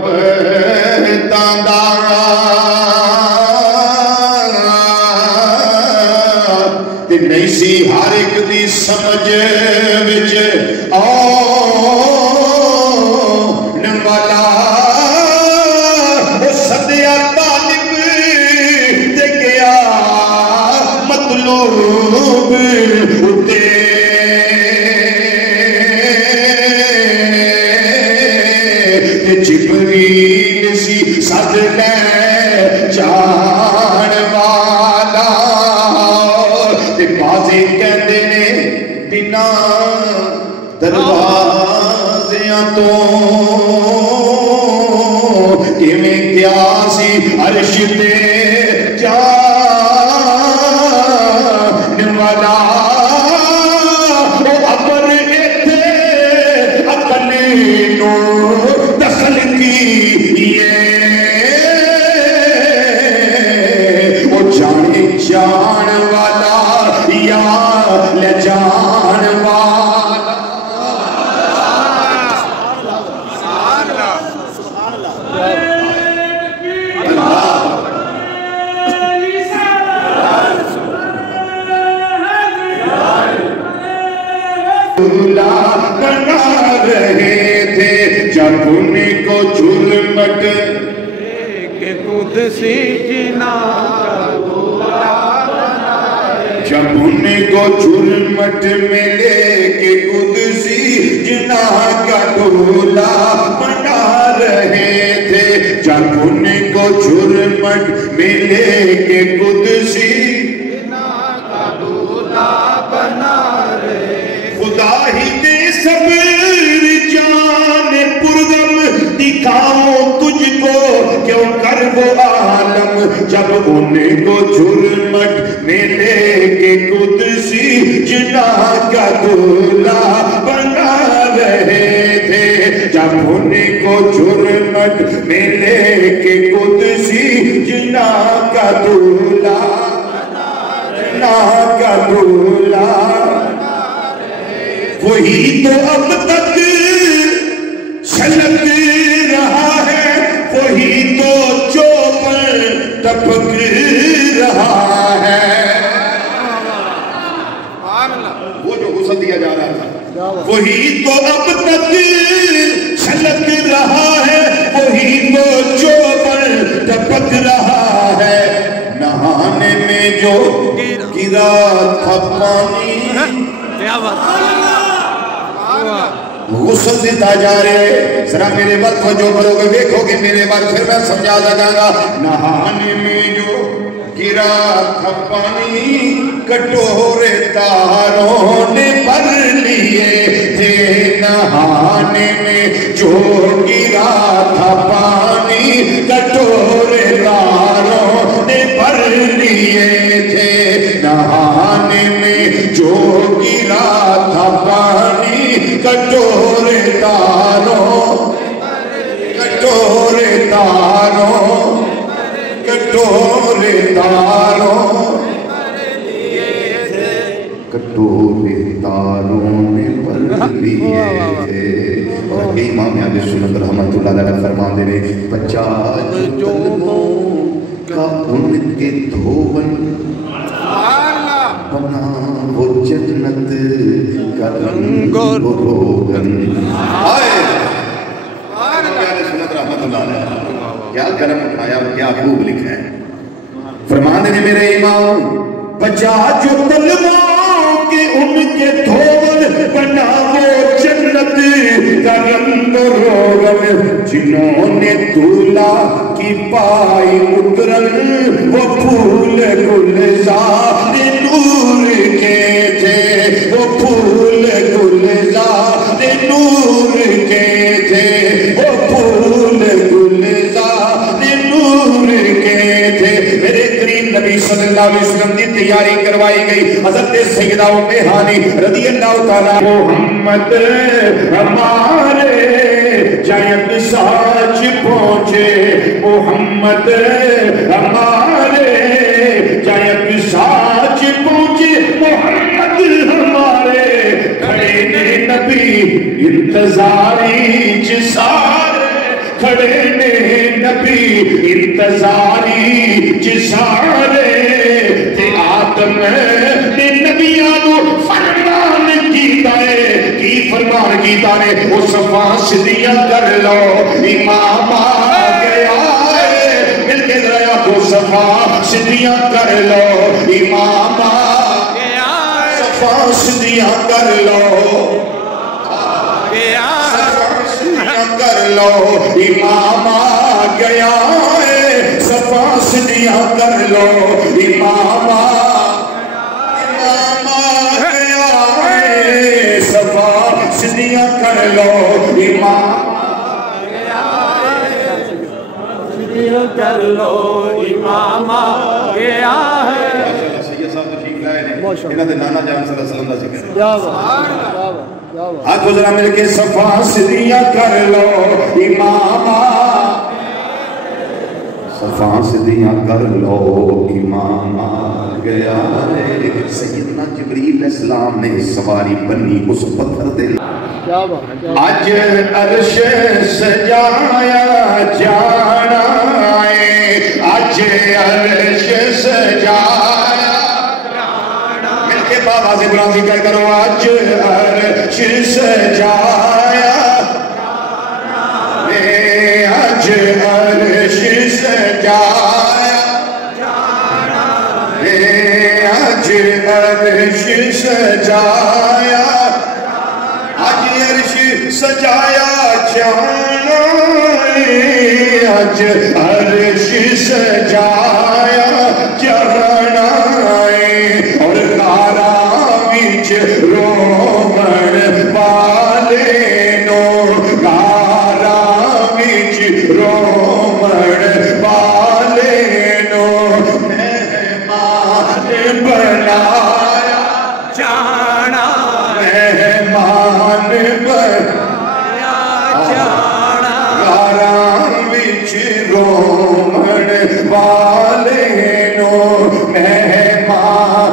محبتاں دا تے نہیں سی ہر ایک دی سمجھ وچ آن والا سدیا طالب تے گیا مطلوب اتے جبریل سی سد لے جان والا تے بازے کہندے نے بنا دروازیاں تو کیویں گیا سی عرش تے جان والا ابر ایتھے اپنے نو دخل کی وہ جانے جان والا یا لے جان والا بنا رہے تھے جب ان کو جھرمٹ کہ قدسی جنا جب ان کو جھرمٹ ملے کہ قدسی جنا کا دولہ بنا رہے تھے جب ان کو جھرمٹ ملے کہ قدسی جنا کا دولہ بنا رہے خدا ہی دے صبر جان پرغم دکھاؤں تجھ کو کیوں کر وہ عالم جب ان کو جھرمٹ میں لے کے قدسی جناح کا دولہ بنا رہے تھے جب ان کو جھرمٹ میں لے کے قدسی جناح کا دولہ جناح کا دولہ وہی تو اب تک چھلک رہا ہے وہی تو چوپر ٹپک رہا ہے وہ جو غسل دیا جا رہا تھا وہی تو اب تک چھلک رہا ہے وہی تو چوپر ٹپک رہا ہے نہانے میں جو گرا تھا پانی غسل دیتا جا رہے ذرا میرے وقت وجہ کرو گے دیکھو گے میرے بعد پھر میں سمجھا لگا گا نہانے میں جو گرا تھا پانی کٹورے تاروں نے بھر لیے تھے نہانے میں جو گرا تھا پانی کٹورے تاروں نے بھر لیے تھے نہانے میں جو گرا تھا پانی کٹورے تاروں کٹورے تاروں کٹورے تاروں کٹورے تاروں نے بھر لیے تھے اور امام اہل سنت رحمت اللہ علیہ فرمان دے رہے پچاس طلبوں کا ان کے دھون بنا وہ جنت کا رنگ روغن آئے سنت رحمت اللہ علیہ کیا کرم اٹھایا کیا خوب لکھا ہے فرمان دے میرے امام پچاس طلبوں کے ان کے دھون بنا وہ جنت کا رنگ روغن جنہوں نے دولہ کی پائی اترن وہ پھول گلزار نور کے تھے وہ پھول گلزار نور کے تھے وہ پھول گلزار نور کے تھے میرے کریم نبی صلی اللہ علیہ وسلم کی تیاری کروائی گئی حضرت سیدہ ام ہانی رضی اللہ تعالیٰ محمد ہمارے جائب ساچ پہنچے محمد ہمارے جائب ساچ پہنچے محمد ہمارے کھڑے نے نبی انتظاری سارے کھڑے نے نبی انتظاری جسارے تے آدم نے نبیانو فرمان کیتا ہے کی فرمان کیتا ہے اس فاسدیاں کر لو امام آ گیا ہے مل کے ذرا کو فاسدیاں کر لو امام آ گیا ہے فاسدیاں کر لو کر لو امام آ گیا ہے صفاسدیاں کر لو امام آ گیا ہے صفاسدیاں کر لو امام کر لو امام آ گیا ہے سید صاحب تشریف لائے ہیں انہاں دے نانا جان صلی اللہ علیہ وسلم دا ذکر آج ذرا مل کے صفاسدیاں کر لو امام صفاسدیاں کر لو امام آ گیا ہے سیدنا جبریل علیہ السلام نے سواری بنی اس پتھر دے آج عرش سجایا جانا ہے آج عرش سجایا مل کے بابا سے بلان ذکر کرو آج عرش سجایا آج عرش سجایا آج عرش سجایا آج عرش سجایا جانا آج عرش سجایا جانا اور غارہ وچ رومن والے نو غارہ وچ رومن والے نو مہمان بنایا جانا مہمان بنایا جانا غارہ وچ رومن والے نو مہمان